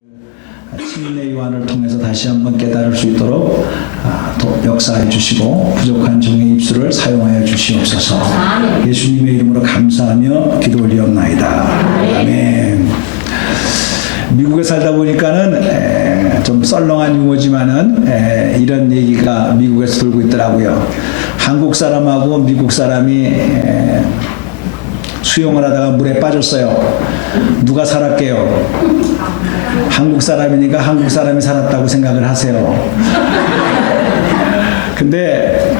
침례 요한을 통해서 다시 한번 깨달을 수 있도록 역사해 주시고 부족한 종의 입술을 사용하여 주시옵소서. 예수님의 이름으로 감사하며 기도 올리옵나이다. 아멘. 미국에 살다 보니까는 좀 썰렁한 유머지만은 이런 얘기가 미국에서 돌고 있더라고요. 한국 사람하고 미국 사람이 수영을 하다가 물에 빠졌어요. 누가 살았게요? 한국 사람이니까 한국 사람이 살았다고 생각을 하세요. 근데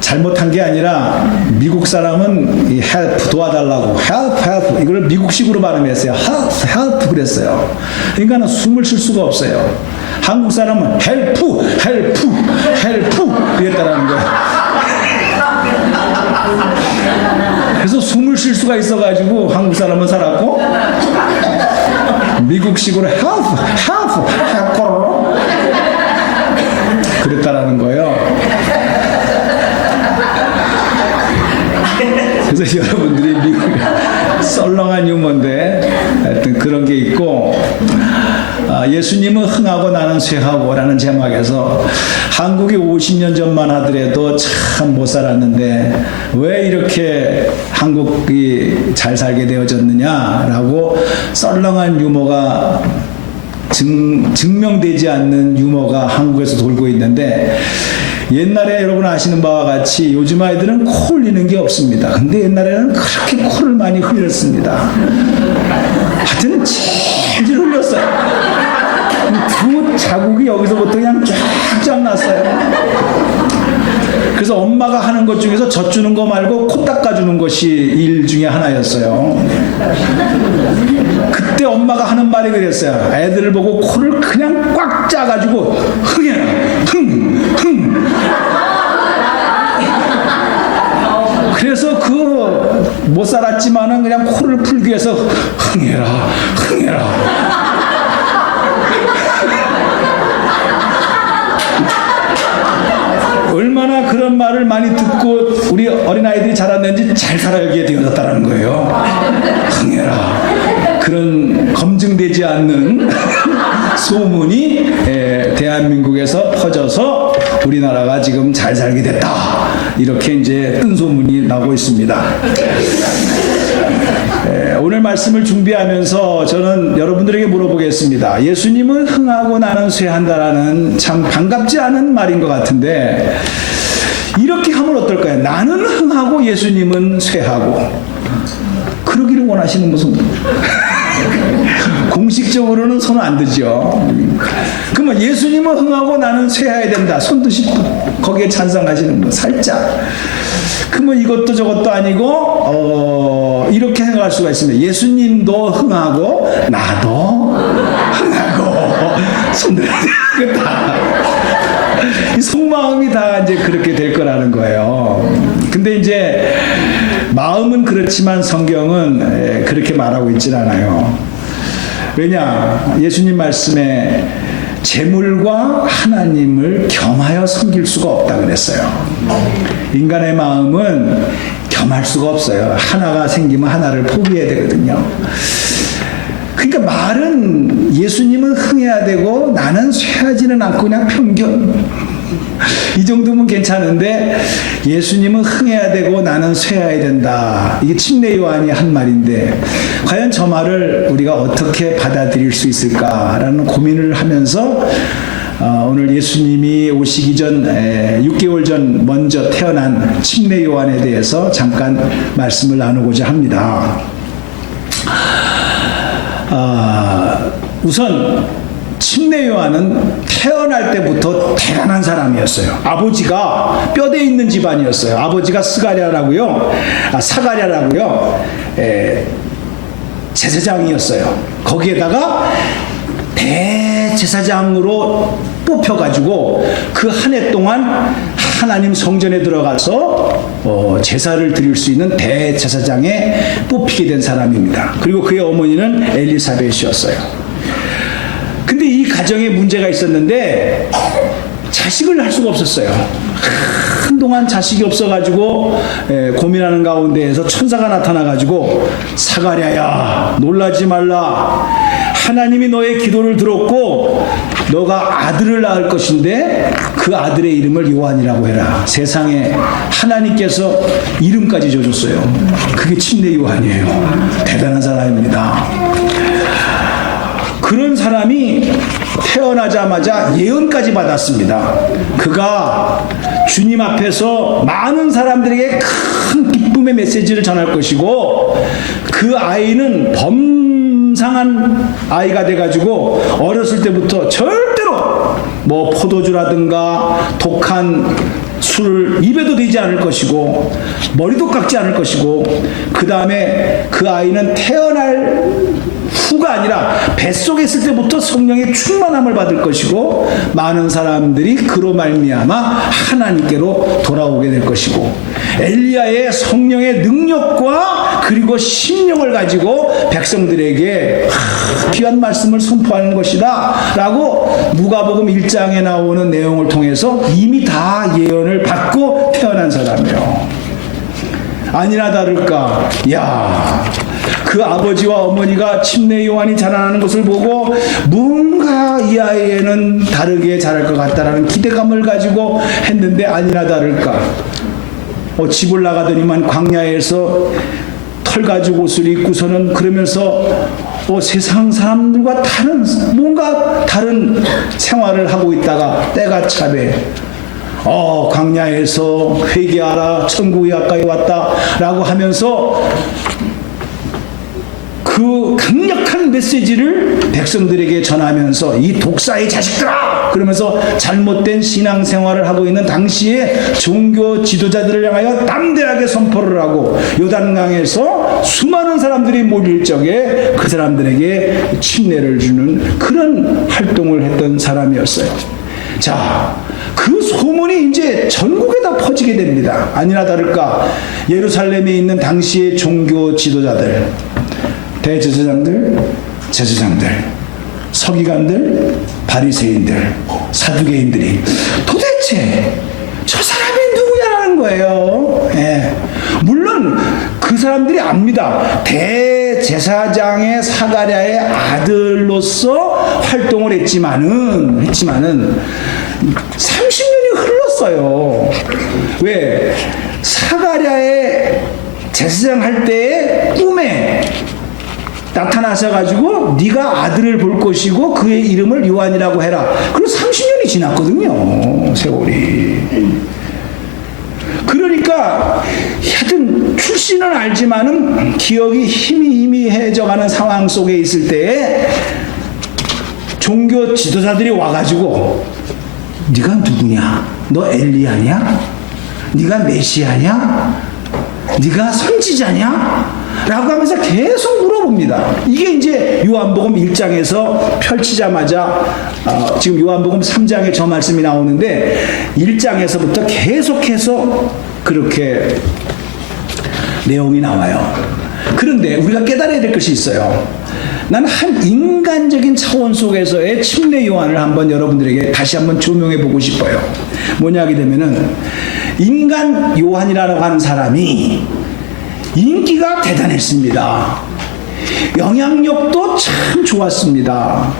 잘못한 게 아니라 미국 사람은 이 help 도와달라고 help 이걸 미국식으로 발음했어요. help 그랬어요. 그러니까 숨을 쉴 수가 없어요. 한국 사람은 help 이랬다라는 거예요. 그래서 숨을 쉴 수가 있어가지고 한국 사람은 살았고 미국식으로 help 그랬다라는 거예요. 그래서 여러분들이 미국 썰렁한 유머인데 하여튼 그런 게 있고, 예수님은 흥하고 나는 쇠하고 라는 제목에서 한국이 50년 전만 하더라도 참 못 살았는데 왜 이렇게 한국이 잘 살게 되어졌느냐라고 썰렁한 유머가 증명되지 않는 유머가 한국에서 돌고 있는데, 옛날에 여러분 아시는 바와 같이 요즘 아이들은 코 흘리는 게 없습니다. 근데 옛날에는 그렇게 코를 많이 흘렸습니다. 하여튼 질질 흘렸어요. 두 자국이 여기서부터 그냥 쫙쫙 났어요. 그래서 엄마가 하는 것 중에서 젖주는 거 말고 코 닦아주는 것이 일 중에 하나였어요. 그때 엄마가 하는 말이 그랬어요. 애들을 보고 코를 그냥 꽉 짜가지고 흥해라 흥. 그래서 못 살았지만은 그냥 코를 풀기 위해서 흥해라. 얼마나 그런 말을 많이 듣고 우리 어린아이들이 자랐는지 잘 살아가게 되어졌다는 거예요. 흥해라. 그런 검증되지 않는 소문이 대한민국에서 퍼져서 우리나라가 지금 잘 살게 됐다. 이렇게 이제 뜬 소문이 나고 있습니다. 오늘 말씀을 준비하면서 저는 여러분들에게 물어보겠습니다. 예수님은 흥하고 나는 쇠한다라는 참 반갑지 않은 말인 것 같은데, 이렇게 하면 어떨까요? 나는 흥하고 예수님은 쇠하고. 그러기를 원하시는 무슨 공식적으로는 손 안 드죠. 그러면 예수님은 흥하고 나는 쇠해야 된다. 손 드시고 거기에 찬성하시는 거 살짝. 그러면 이것도 저것도 아니고 이렇게 생각할 수가 있습니다. 예수님도 흥하고 나도 흥하고 손 들어야 되겠다. 이 속마음이 다 이제 그렇게 될 거라는 거예요. 근데 이제 마음은 그렇지만 성경은 그렇게 말하고 있질 않아요. 왜냐? 예수님 말씀에 재물과 하나님을 겸하여 섬길 수가 없다 그랬어요. 인간의 마음은 겸할 수가 없어요. 하나가 생기면 하나를 포기해야 되거든요. 그러니까 말은 예수님은 흥해야 되고 나는 쇠하지는 않고 그냥 평균. 이 정도면 괜찮은데 예수님은 흥해야 되고 나는 쇠해야 된다. 이게 침례 요한이 한 말인데 과연 저 말을 우리가 어떻게 받아들일 수 있을까라는 고민을 하면서 오늘 예수님이 오시기 전 6개월 전 먼저 태어난 침례 요한에 대해서 잠깐 말씀을 나누고자 합니다. 우선 침례 요한은 태어날 때부터 대단한 사람이었어요. 아버지가 뼈대 있는 집안이었어요. 아버지가 사가랴라고요. 제사장이었어요. 거기에다가 대제사장으로 뽑혀가지고 그 한 해 동안 하나님 성전에 들어가서 제사를 드릴 수 있는 대제사장에 뽑히게 된 사람입니다. 그리고 그의 어머니는 엘리사벳이었어요. 근데 이 가정에 문제가 있었는데 자식을 낳을 수가 없었어요. 한동안 자식이 없어가지고 고민하는 가운데에서 천사가 나타나가지고 사가랴야 놀라지 말라. 하나님이 너의 기도를 들었고 너가 아들을 낳을 것인데 그 아들의 이름을 요한이라고 해라. 세상에 하나님께서 이름까지 줘줬어요. 그게 침례 요한이에요. 대단한 사람입니다. 그런 사람이 태어나자마자 예언까지 받았습니다. 그가 주님 앞에서 많은 사람들에게 큰 기쁨의 메시지를 전할 것이고 그 아이는 범상한 아이가 돼가지고 어렸을 때부터 절대로 뭐 포도주라든가 독한 술을 입에도 대지 않을 것이고 머리도 깎지 않을 것이고 그 다음에 그 아이는 태어날 후가 아니라 뱃속에 있을 때부터 성령의 충만함을 받을 것이고 많은 사람들이 그로 말미암아 하나님께로 돌아오게 될 것이고 엘리야의 성령의 능력과 그리고 심령을 가지고 백성들에게 귀한 말씀을 선포하는 것이다 라고 누가복음 1장에 나오는 내용을 통해서 이미 다 예언을 받고 태어난 사람이에요. 아니나 다를까 그 아버지와 어머니가 침례 요한이 자라나는 것을 보고 뭔가 이 아이에는 다르게 자랄 것 같다라는 기대감을 가지고 했는데 아니나 다를까 집을 나가더니만 광야에서 털 가죽 옷을 입고서는 그러면서 세상 사람들과 뭔가 다른 생활을 하고 있다가 때가 차례 광야에서 회개하라 천국이 가까이 왔다 라고 하면서 그 강력한 메시지를 백성들에게 전하면서 이 독사의 자식들아 그러면서 잘못된 신앙생활을 하고 있는 당시에 종교 지도자들을 향하여 담대하게 선포를 하고 요단강에서 수많은 사람들이 몰릴 적에 그 사람들에게 침례를 주는 그런 활동을 했던 사람이었어요. 자, 그 소문이 이제 전국에 다 퍼지게 됩니다. 아니나 다를까 예루살렘에 있는 당시의 종교 지도자들, 대제사장들, 제사장들, 서기관들, 바리새인들, 사두개인들이 도대체 저 사람이 누구냐라는 거예요. 물론 그 사람들이 압니다. 대제사장의 사가랴의 아들로서 활동을 했지만은 30년이 흘렀어요. 왜? 사가랴의 제사장 할 때의 꿈에 나타나셔가지고 네가 아들을 볼 것이고 그의 이름을 요한이라고 해라. 그리고 30년이 지났거든요. 세월이. 그러니까 하여튼 출신은 알지만은 기억이 희미해져가는 상황 속에 있을 때에 종교 지도자들이 와가지고 네가 누구냐? 너 엘리야냐? 네가 메시아냐? 네가 선지자냐? 라고 하면서 계속 물어봅니다. 이게 이제 요한복음 1장에서 펼치자마자 지금 요한복음 3장에 저 말씀이 나오는데 1장에서부터 계속해서 그렇게 내용이 나와요. 그런데 우리가 깨달아야 될 것이 있어요. 나는 한 인간적인 차원 속에서의 침례 요한을 한번 여러분들에게 다시 한번 조명해 보고 싶어요. 뭐냐 하게 되면은 인간 요한이라고 하는 사람이 인기가 대단했습니다. 영향력도 참 좋았습니다.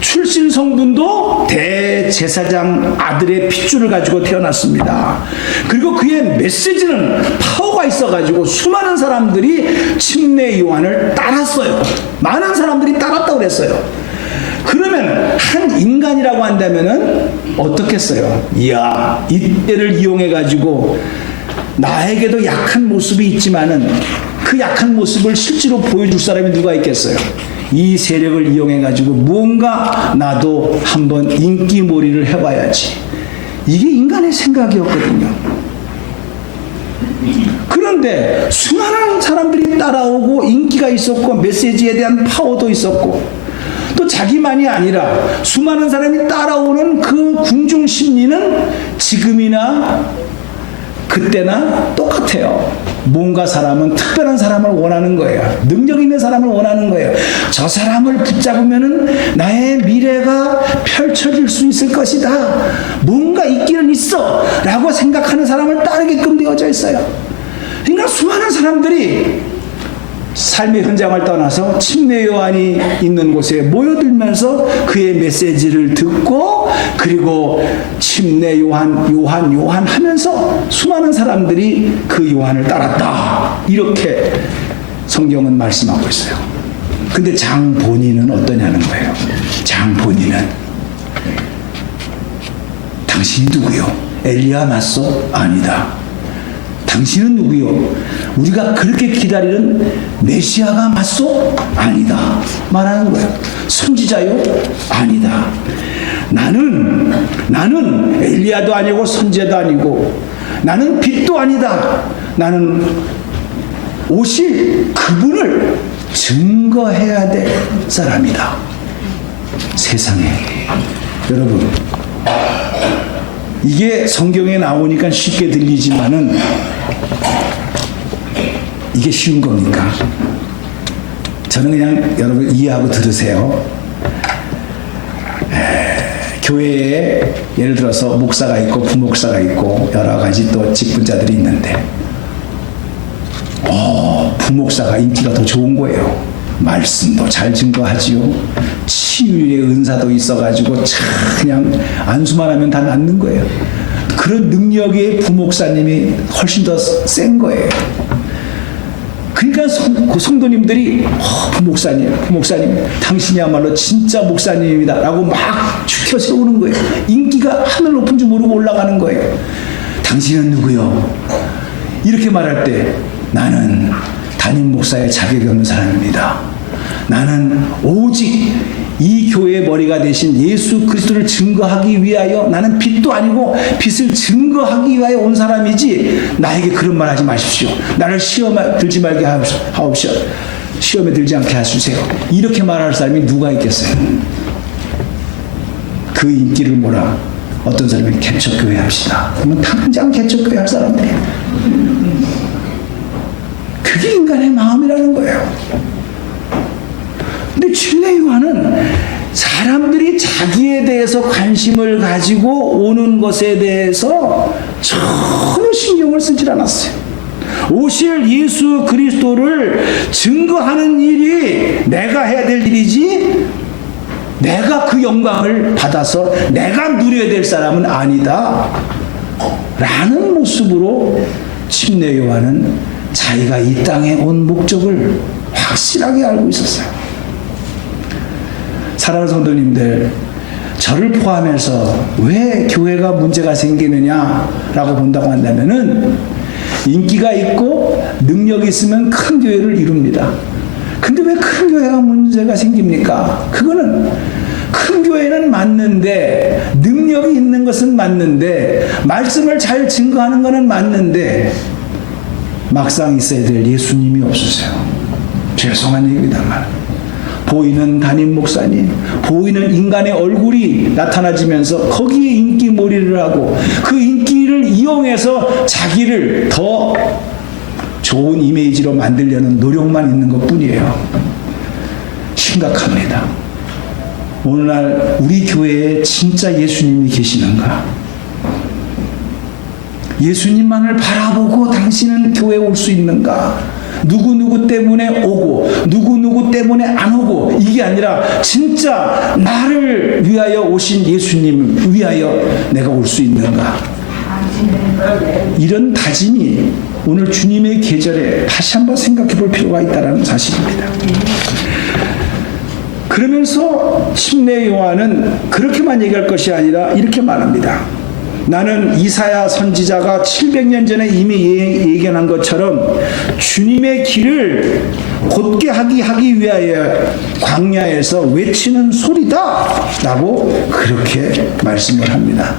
출신 성분도 대제사장 아들의 핏줄을 가지고 태어났습니다. 그리고 그의 메시지는 파워가 있어가지고 수많은 사람들이 침례 요한을 따랐어요. 많은 사람들이 따랐다고 그랬어요. 그러면 한 인간이라고 한다면은 어떻겠어요? 이야, 이때를 이용해가지고 나에게도 약한 모습이 있지만은 그 약한 모습을 실제로 보여줄 사람이 누가 있겠어요? 이 세력을 이용해가지고 뭔가 나도 한번 인기몰이를 해봐야지. 이게 인간의 생각이었거든요. 그런데 수많은 사람들이 따라오고 인기가 있었고 메시지에 대한 파워도 있었고 또 자기만이 아니라 수많은 사람이 따라오는 그 군중 심리는 지금이나 그때나 똑같아요. 뭔가 사람은 특별한 사람을 원하는 거예요. 능력 있는 사람을 원하는 거예요. 저 사람을 붙잡으면은 나의 미래가 펼쳐질 수 있을 것이다. 뭔가 있기는 있어. 라고 생각하는 사람을 따르게끔 되어져 있어요. 그러니까 수많은 사람들이 삶의 현장을 떠나서 침례 요한이 있는 곳에 모여들면서 그의 메시지를 듣고 그리고 침례 요한 하면서 수많은 사람들이 그 요한을 따랐다. 이렇게 성경은 말씀하고 있어요. 근데 장 본인은 어떠냐는 거예요. 장 본인은 당신이 누구요? 엘리야 맞소? 아니다. 당신은 누구요? 우리가 그렇게 기다리는 메시아가 맞소? 아니다. 말하는 거예요. 선지자요? 아니다. 나는 엘리야도 아니고 선지자도 아니고 나는 빛도 아니다. 나는 오실 그분을 증거해야 될 사람이다. 세상에. 여러분, 이게 성경에 나오니까 쉽게 들리지만은 이게 쉬운 겁니까? 저는 그냥 여러분 이해하고 들으세요. 교회에 예를 들어서 목사가 있고 부목사가 있고 여러 가지 또 직분자들이 있는데 부목사가 인기가 더 좋은 거예요. 말씀도 잘 증거하지요. 치유의 은사도 있어가지고 참 그냥 안수만 하면 다 낫는 거예요. 그런 능력의 부목사님이 훨씬 더 센 거예요. 그러니까 성도님들이 부목사님 당신이야말로 진짜 목사님이다 라고 막 추켜 세우는 거예요. 인기가 하늘 높은 줄 모르고 올라가는 거예요. 당신은 누구요? 이렇게 말할 때 나는 담임 목사의 자격이 없는 사람입니다. 나는 오직 이 교회의 머리가 되신 예수 그리스도를 증거하기 위하여 나는 빛도 아니고 빛을 증거하기 위하여 온 사람이지 나에게 그런 말 하지 마십시오. 나를 시험에 들지 말게 하옵시오. 시험에 들지 않게 하주세요. 이렇게 말할 사람이 누가 있겠어요? 그 인기를 몰아 어떤 사람이 개척교회 합시다. 그러면 당장 개척교회 할 사람들이에요. 그게 인간의 마음이라는 거예요. 근데 침례 요한은 사람들이 자기에 대해서 관심을 가지고 오는 것에 대해서 전혀 신경을 쓰질 않았어요. 오실 예수 그리스도를 증거하는 일이 내가 해야 될 일이지 내가 그 영광을 받아서 내가 누려야 될 사람은 아니다 라는 모습으로 침례 요한은 자기가 이 땅에 온 목적을 확실하게 알고 있었어요. 사랑하는 성도님들, 저를 포함해서 왜 교회가 문제가 생기느냐라고 본다고 한다면은 인기가 있고 능력이 있으면 큰 교회를 이룹니다. 근데 왜 큰 교회가 문제가 생깁니까? 그거는 큰 교회는 맞는데 능력이 있는 것은 맞는데 말씀을 잘 증거하는 것은 맞는데 막상 있어야 될 예수님이 없으세요. 죄송한 얘기입니다만 보이는 담임 목사님, 보이는 인간의 얼굴이 나타나지면서 거기에 인기몰이를 하고 그 인기를 이용해서 자기를 더 좋은 이미지로 만들려는 노력만 있는 것뿐이에요. 심각합니다. 오늘날 우리 교회에 진짜 예수님이 계시는가? 예수님만을 바라보고 당신은 교회에 올 수 있는가? 누구누구 때문에 오고 누구누구 때문에 안 오고 이게 아니라 진짜 나를 위하여 오신 예수님 위하여 내가 올 수 있는가? 이런 다짐이 오늘 주님의 계절에 다시 한번 생각해 볼 필요가 있다는 사실입니다. 그러면서 침례 요한은 그렇게만 얘기할 것이 아니라 이렇게 말합니다. 나는 이사야 선지자가 700년 전에 이미 예견한 것처럼 주님의 길을 곧게 하기 위하여 광야에서 외치는 소리다 라고 그렇게 말씀을 합니다.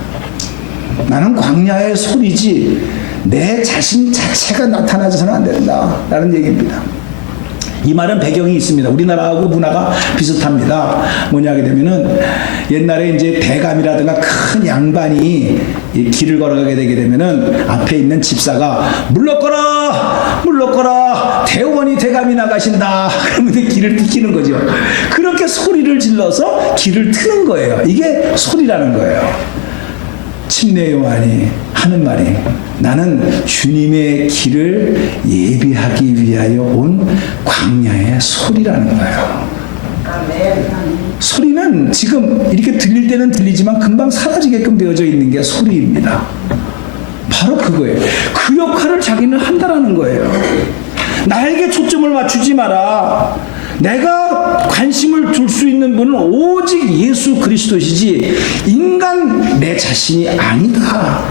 나는 광야의 소리지 내 자신 자체가 나타나서는 안 된다 라는 얘기입니다. 이 말은 배경이 있습니다. 우리나라하고 문화가 비슷합니다. 뭐냐게 되면은 옛날에 이제 대감이라든가 큰 양반이 길을 걸어가게 되게 되면은 앞에 있는 집사가 물러거라 대원이 대감이 나가신다. 그러면 길을 비키는 거죠. 그렇게 소리를 질러서 길을 트는 거예요. 이게 소리라는 거예요. 침례 요한이 하는 말이 나는 주님의 길을 예비하기 위하여 온 광야의 소리라는 거예요. 소리는 지금 이렇게 들릴 때는 들리지만 금방 사라지게끔 되어져 있는 게 소리입니다. 바로 그거예요. 그 역할을 자기는 한다라는 거예요. 나에게 초점을 맞추지 마라. 내가 관심을 둘 수 있는 분은 오직 예수 그리스도시지 인간 내 자신이 아니다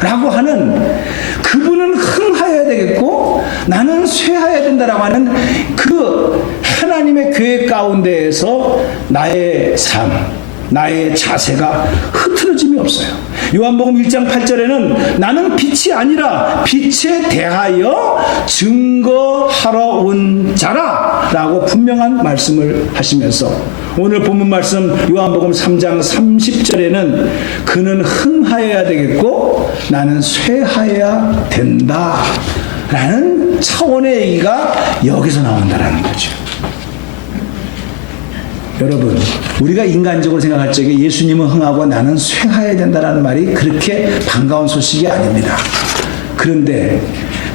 라고 하는, 그분은 흥하여야 되겠고 나는 쇠하여야 된다라고 하는 그 하나님의 계획 가운데에서 나의 삶, 나의 자세가 흐트러짐이 없어요. 요한복음 1장 8절에는 나는 빛이 아니라 빛에 대하여 증거하러 온 자라 라고 분명한 말씀을 하시면서 오늘 본문 말씀 요한복음 3장 30절에는 그는 흥하여야 되겠고 나는 쇠하여야 된다 라는 차원의 얘기가 여기서 나온다라는 거죠. 여러분, 우리가 인간적으로 생각할 적에 예수님은 흥하고 나는 쇠하여야 된다는 말이 그렇게 반가운 소식이 아닙니다. 그런데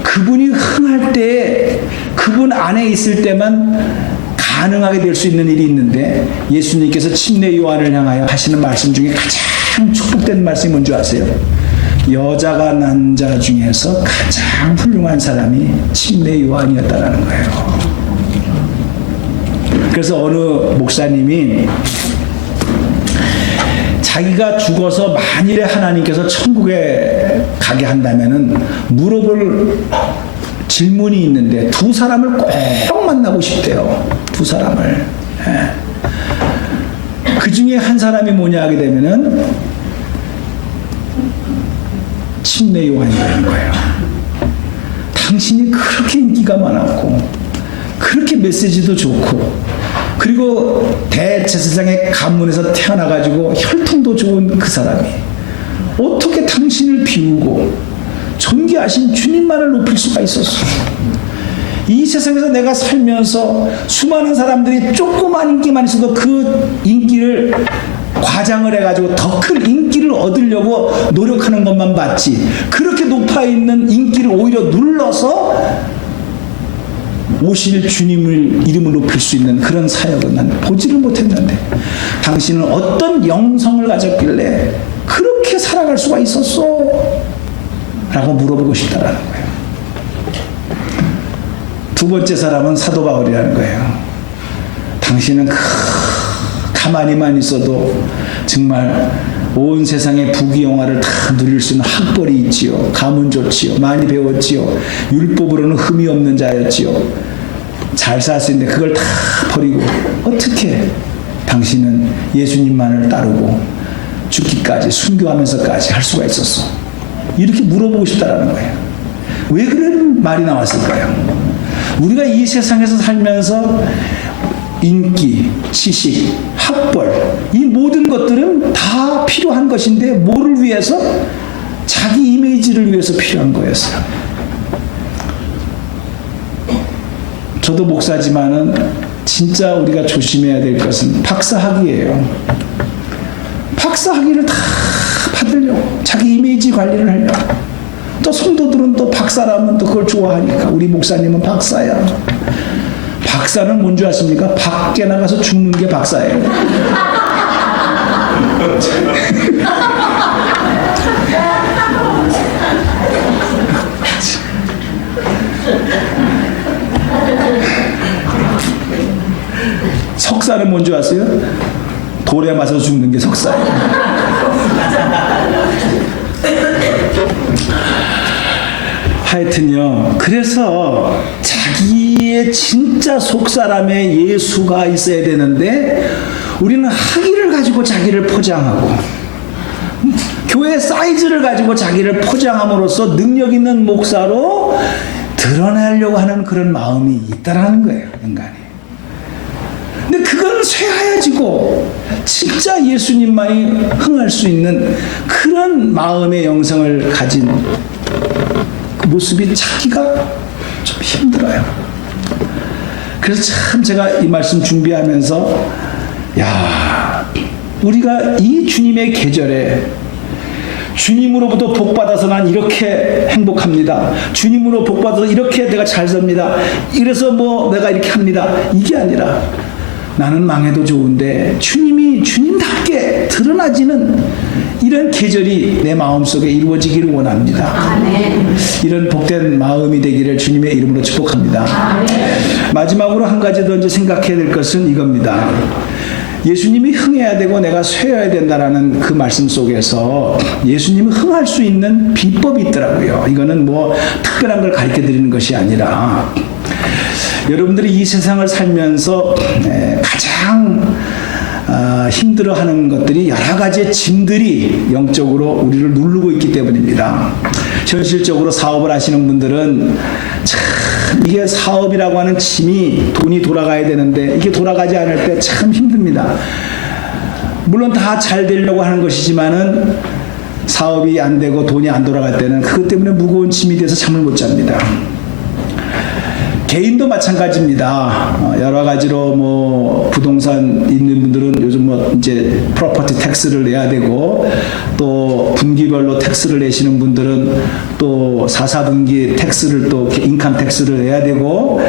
그분이 흥할 때 그분 안에 있을 때만 가능하게 될 수 있는 일이 있는데, 예수님께서 침례 요한을 향하여 하시는 말씀 중에 가장 축복된 말씀이 뭔지 아세요? 여자가 난 자 중에서 가장 훌륭한 사람이 침례 요한이었다는 거예요. 그래서 어느 목사님이 자기가 죽어서 만일에 하나님께서 천국에 가게 한다면은 물어볼 질문이 있는데 두 사람을 꼭 만나고 싶대요. 두 사람을. 그 중에 한 사람이 뭐냐 하게 되면은 침례 요한이라는 거예요. 당신이 그렇게 인기가 많았고 그렇게 메시지도 좋고 그리고 대제사장의 가문에서 태어나가지고 혈통도 좋은 그 사람이 어떻게 당신을 비우고 존귀하신 주님만을 높일 수가 있었어? 이 세상에서 내가 살면서 수많은 사람들이 조그만 인기만 있어도 그 인기를 과장을 해가지고 더 큰 인기를 얻으려고 노력하는 것만 봤지, 그렇게 높아 있는 인기를 오히려 눌러서 오실 주님을 이름을 높일 수 있는 그런 사역은 난 보지를 못했는데 당신은 어떤 영성을 가졌길래 그렇게 살아갈 수가 있었어? 라고 물어보고 싶다라는 거예요. 두 번째 사람은 사도 바울이라는 거예요. 당신은 가만히만 있어도 정말 온 세상의 부귀영화를 다 누릴 수 있는 학벌이 있지요. 가문 좋지요. 많이 배웠지요. 율법으로는 흠이 없는 자였지요. 잘 살 수 있는데 그걸 다 버리고 어떻게 당신은 예수님만을 따르고 죽기까지 순교하면서까지 할 수가 있었어? 이렇게 물어보고 싶다라는 거예요. 왜 그런 말이 나왔을까요? 우리가 이 세상에서 살면서 인기, 지식, 학벌, 이 모든 것들은 다 필요한 것인데 뭐를 위해서? 자기 이미지를 위해서 필요한 거였어요. 저도 목사지만은 진짜 우리가 조심해야 될 것은 박사학위예요. 박사학위를 다 받으려고, 자기 이미지 관리를 하려고. 또 성도들은 또 박사라면 또 그걸 좋아하니까 우리 목사님은 박사야. 박사는 뭔지 아십니까? 밖에 나가서 죽는 게 박사예요. 석사는 뭔지 아세요? 돌에 맞아서 죽는 게 석사예요. 하여튼요, 그래서 자기의 진짜 속사람의 예수가 있어야 되는데 우리는 학위를 가지고 자기를 포장하고 교회 사이즈를 가지고 자기를 포장함으로써 능력 있는 목사로 드러내려고 하는 그런 마음이 있다라는 거예요, 인간이. 근데 그건 쇠하여지고 진짜 예수님만이 흥할 수 있는 그런 마음의 영성을 가진 그 모습이 찾기가 좀 힘들어요. 그래서 참 제가 이 말씀 준비하면서 야, 우리가 이 주님의 계절에 주님으로부터 복받아서 난 이렇게 행복합니다. 주님으로 복받아서 이렇게 내가 잘 삽니다. 이래서 뭐 내가 이렇게 합니다. 이게 아니라 나는 망해도 좋은데 주님이 주님답게 드러나지는 이런 계절이 내 마음속에 이루어지기를 원합니다. 아멘. 이런 복된 마음이 되기를 주님의 이름으로 축복합니다. 아멘. 마지막으로 한 가지 더 이제 생각해야 될 것은 이겁니다. 예수님이 흥해야 되고 내가 쇠해야 된다라는 그 말씀 속에서 예수님이 흥할 수 있는 비법이 있더라고요. 이거는 뭐 특별한 걸 가르쳐 드리는 것이 아니라 여러분들이 이 세상을 살면서 가장 힘들어하는 것들이 여러 가지의 짐들이 영적으로 우리를 누르고 있기 때문입니다. 현실적으로 사업을 하시는 분들은 참 이게 사업이라고 하는 짐이 돈이 돌아가야 되는데 이게 돌아가지 않을 때 참 힘듭니다. 물론 다 잘 되려고 하는 것이지만은 사업이 안 되고 돈이 안 돌아갈 때는 그것 때문에 무거운 짐이 돼서 잠을 못 잡니다. 개인도 마찬가지입니다. 여러 가지로 뭐 부동산 있는 분들은 요즘 뭐 이제 프로퍼티 텍스를 내야 되고 또 분기별로 텍스를 내시는 분들은 또 4분기 텍스를 또 인컴 텍스를 내야 되고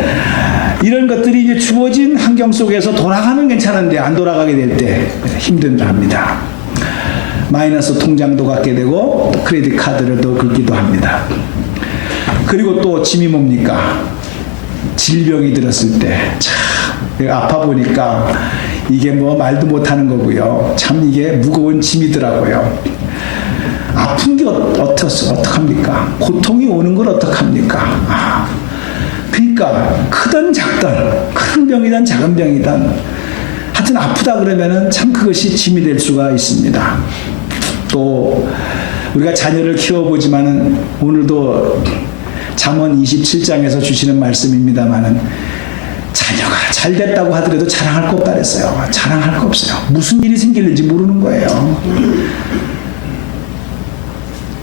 이런 것들이 이제 주어진 환경 속에서 돌아가면 괜찮은데 안 돌아가게 될 때 힘들다 합니다. 마이너스 통장도 갖게 되고 크레딧 카드를 또 긁기도 합니다. 그리고 또 짐이 뭡니까? 질병이 들었을 때 참 아파 보니까 이게 뭐 말도 못하는 거고요. 참 이게 무거운 짐이더라고요. 아픈 게 어떡합니까? 고통이 오는 걸 어떡합니까? 그러니까 크든 작든 큰 병이든 작은 병이든 하여튼 아프다 그러면은 참 그것이 짐이 될 수가 있습니다. 또 우리가 자녀를 키워보지만은 오늘도 잠언 27장에서 주시는 말씀입니다만은 자녀가 잘 됐다고 하더라도 자랑할 거 없다 그랬어요. 자랑할 거 없어요. 무슨 일이 생길는지 모르는 거예요.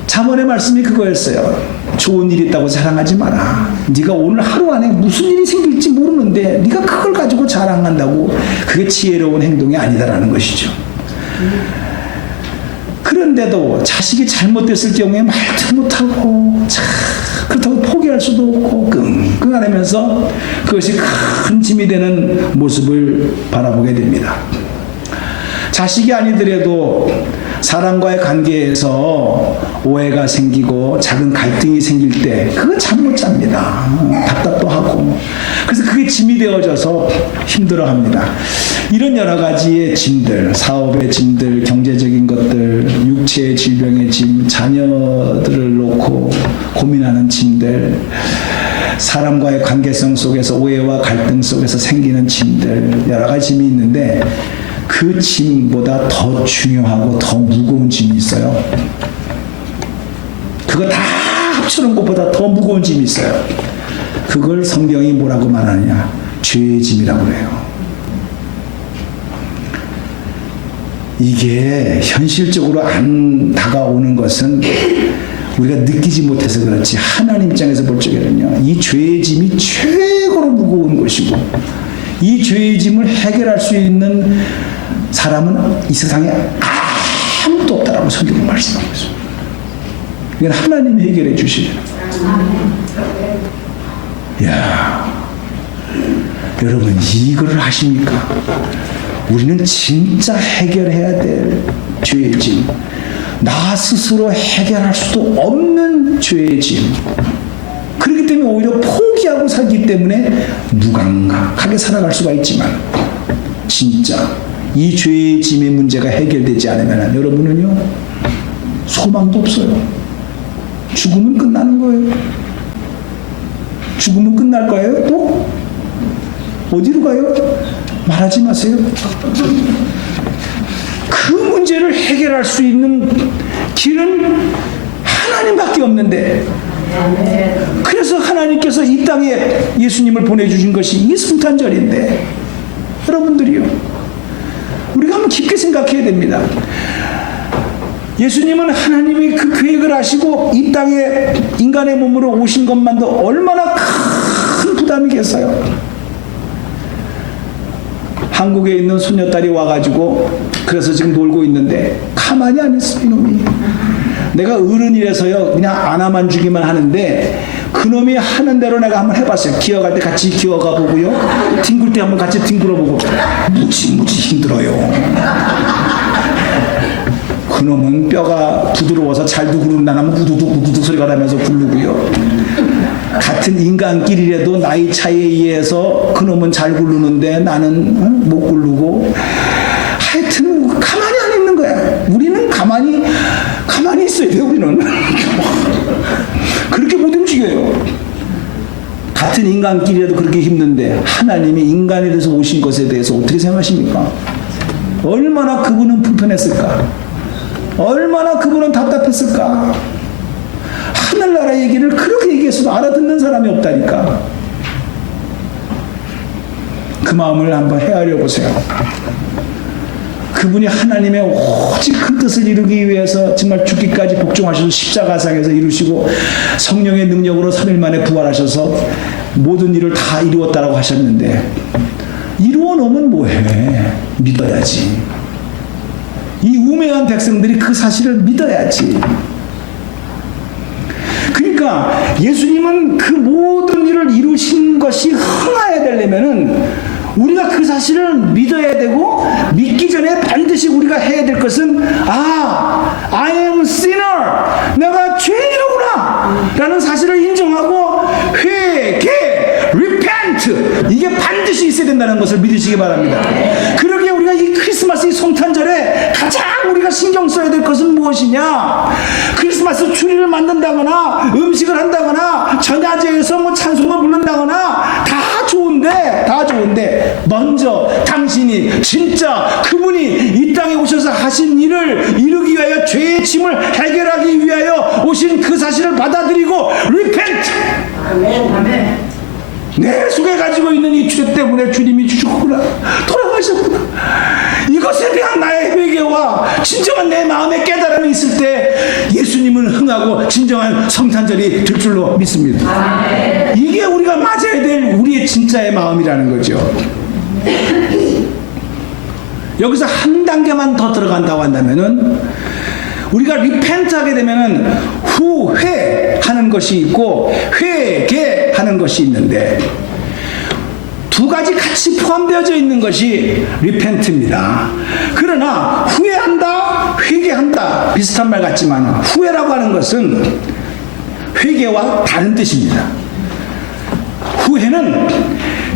잠언의 말씀이 그거였어요. 좋은 일이 있다고 자랑하지 마라. 네가 오늘 하루 안에 무슨 일이 생길지 모르는데 네가 그걸 가지고 자랑한다고 그게 지혜로운 행동이 아니다라는 것이죠. 그런데도 자식이 잘못됐을 경우에 말도 못하고 그렇다고 포기할 수도 없고 끙끙 앓으면서 그것이 큰 짐이 되는 모습을 바라보게 됩니다. 자식이 아니더라도 사람과의 관계에서 오해가 생기고 작은 갈등이 생길 때 그거 잠 못 잡니다. 답답도 하고 그래서 그게 짐이 되어져서 힘들어합니다. 이런 여러 가지의 짐들, 사업의 짐들, 경제적인 것들, 육체의 질병의 짐, 자녀들을 놓고 고민하는 짐들, 사람과의 관계성 속에서 오해와 갈등 속에서 생기는 짐들, 여러 가지 짐이 있는데 그 짐보다 더 중요하고 더 무거운 짐이 있어요. 그거 다 합쳐놓은 것보다 더 무거운 짐이 있어요. 그걸 성경이 뭐라고 말하느냐? 죄의 짐이라고 해요. 이게 현실적으로 안 다가오는 것은 우리가 느끼지 못해서 그렇지 하나님 입장에서 볼 적에는요. 이 죄의 짐이 최고로 무거운 것이고 이 죄의 짐을 해결할 수 있는 사람은 이 세상에 아무도 없다라고 성경이 말씀하고 있습니다. 이건 하나님이 해결해 주시는 거예요. 이야, 여러분 이걸 하십니까? 우리는 진짜 해결해야 될 죄의 짐, 나 스스로 해결할 수도 없는 죄의 짐. 그렇기 때문에 오히려 포기하고 살기 때문에 무감각하게 살아갈 수가 있지만 진짜 이 죄의 짐의 문제가 해결되지 않으면 여러분은요 소망도 없어요. 죽으면 끝나는 거예요. 죽으면 끝날 거예요? 또? 어디로 가요? 말하지 마세요. 그 문제를 해결할 수 있는 길은 하나님밖에 없는데 그래서 하나님께서 이 땅에 예수님을 보내주신 것이 이 성탄절인데 여러분들이요 우리가 한번 깊게 생각해야 됩니다. 예수님은 하나님이 그 계획을 하시고 이 땅에 인간의 몸으로 오신 것만도 얼마나 큰 부담이겠어요. 한국에 있는 손녀딸이 와가지고 그래서 지금 놀고 있는데 가만히 안 있어 이놈이. 내가 어른이라서요 그냥 안아만 주기만 하는데 그놈이 하는 대로 내가 한번 해봤어요. 기어갈 때 같이 기어가 보고요, 뒹굴 때 한번 같이 뒹굴어 보고 무지 힘들어요. 그놈은 뼈가 부드러워서 잘도 굴른다 하면 우두둑 소리가 나면서 굴르고요, 같은 인간끼리라도 나이 차이에 의해서 그놈은 잘 굴르는데 나는 못 굴르고, 하여튼 가만히 안 있는 거야. 우리는 가만히 있어야 돼요. 우리는 그렇게 못 움직여요. 같은 인간끼리라도 그렇게 힘든데 하나님이 인간에 대해서 오신 것에 대해서 어떻게 생각하십니까? 얼마나 그분은 불편했을까? 얼마나 그분은 답답했을까? 하늘나라 얘기를 그렇게 얘기해서도 알아듣는 사람이 없다니까. 그 마음을 한번 헤아려 보세요. 그분이 하나님의 오직 그 뜻을 이루기 위해서 정말 죽기까지 복종하셔서 십자가상에서 이루시고 성령의 능력으로 3일 만에 부활하셔서 모든 일을 다 이루었다라고 하셨는데, 이루어 놓으면 뭐해? 믿어야지. 이 우매한 백성들이 그 사실을 믿어야지. 그러니까 예수님은 그 모든 일을 이루신 것이 흥하여야 되려면은 우리가 그 사실을 믿어야 되고, 믿기 전에 반드시 우리가 해야 될 것은 I am sinner, 내가 죄인이로구나 라는 사실을 인정하고 회개, repent, 이게 반드시 있어야 된다는 것을 믿으시기 바랍니다. 그러기에 우리가 이 크리스마스 이 성탄절에 가장 우리가 신경 써야 될 것은 무엇이냐? 크리스마스 추리를 만든다거나 음식을 한다거나 전야제에서 뭐 찬송을 부른다거나 다 좋은데 먼저 당신이 진짜 그분이 이 땅에 오셔서 하신 일을 이루기 위하여 죄의 짐을 해결하기 위하여 오신 그 사실을 받아들이고 repent. 아멘. 내 속에 가지고 있는 이 죄 때문에 주님이 주셨구나, 돌아가셨구나, 이것에 대한 나의 회개와 진정한 내 마음의 깨달음이 있을 때 예수님은 흥하고 진정한 성탄절이 될 줄로 믿습니다. 이게 우리가 맞아야 될 우리의 진짜의 마음이라는 거죠. 여기서 한 단계만 더 들어간다고 한다면은, 우리가 리펜트하게 되면은 후회하는 것이 있고 회개하는 것이 있는데, 두 가지 같이 포함되어져 있는 것이 리펜트입니다. 그러나 후회한다, 회개한다 비슷한 말 같지만, 후회라고 하는 것은 회개와 다른 뜻입니다. 후회는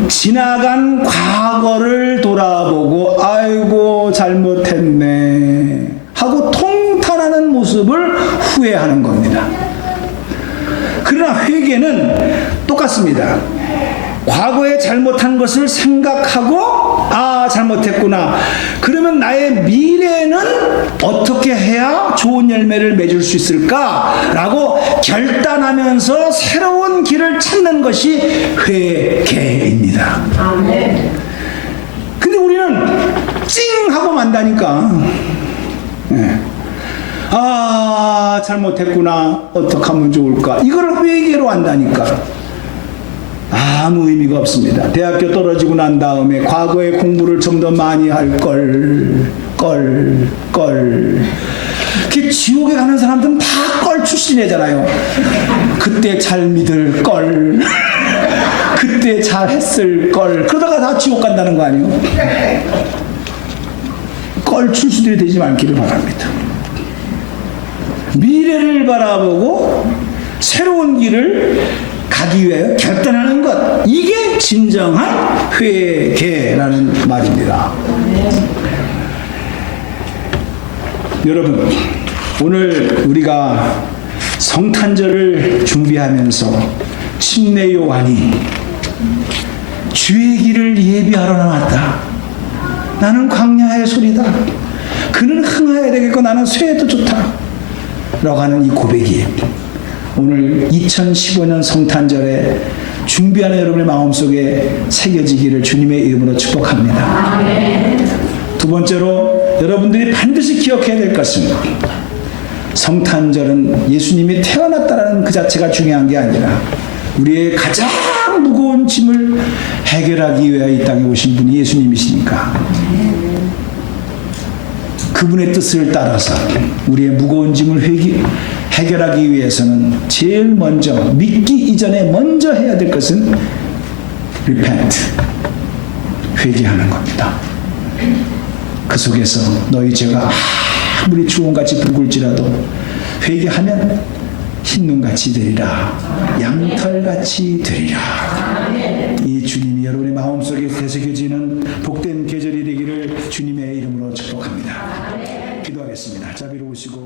지나간 과거를 돌아보고 아이고 잘못했네 하고 통탄하는 모습을 후회하는 겁니다. 그러나 회개는 똑같습니다. 과거에 잘못한 것을 생각하고 잘못했구나, 그러면 나의 미래는 어떻게 해야 좋은 열매를 맺을 수 있을까 라고 결단하면서 새로운 길을 찾는 것이 회개입니다. 근데 우리는 찡 하고 만다니까. 잘못했구나, 어떻게 하면 좋을까, 이걸 회개로 한다니까. 아무 의미가 없습니다. 대학교 떨어지고 난 다음에 과거에 공부를 좀 더 많이 할 걸. 그 지옥에 가는 사람들은 다 걸 출신이잖아요. 그때 잘 믿을 걸, 그때 잘 했을 걸, 그러다가 다 지옥 간다는 거 아니에요? 걸 출신들이 되지 않기를 바랍니다. 미래를 바라보고 새로운 길을 가기 위해 결단하는 것, 이게 진정한 회개라는 말입니다. 여러분, 오늘 우리가 성탄절을 준비하면서 침례 요한이 주의 길을 예비하러 나왔다, 나는 광야의 소리다, 그는 흥하여야 되겠고 나는 쇠해도 좋다 라고 하는 이 고백이 오늘 2015년 성탄절에 준비하는 여러분의 마음속에 새겨지기를 주님의 이름으로 축복합니다. 두 번째로 여러분들이 반드시 기억해야 될 것은, 성탄절은 예수님이 태어났다는 그 자체가 중요한 게 아니라 우리의 가장 무거운 짐을 해결하기 위해 이 땅에 오신 분이 예수님이시니까 그분의 뜻을 따라서 우리의 무거운 짐을 해결하기 위해서는 제일 먼저 믿기 이전에 먼저 해야 될 것은 repent, 회개하는 겁니다. 그 속에서 너희 죄가 아무리 주홍같이 붉을지라도 회개하면 흰눈같이 되리라, 양털같이 되리라. 이 주님이 여러분의 마음속에 되새겨지는 복된 계절이 되기를 주님의 이름으로 축복합니다. 기도하겠습니다. 자비로우시고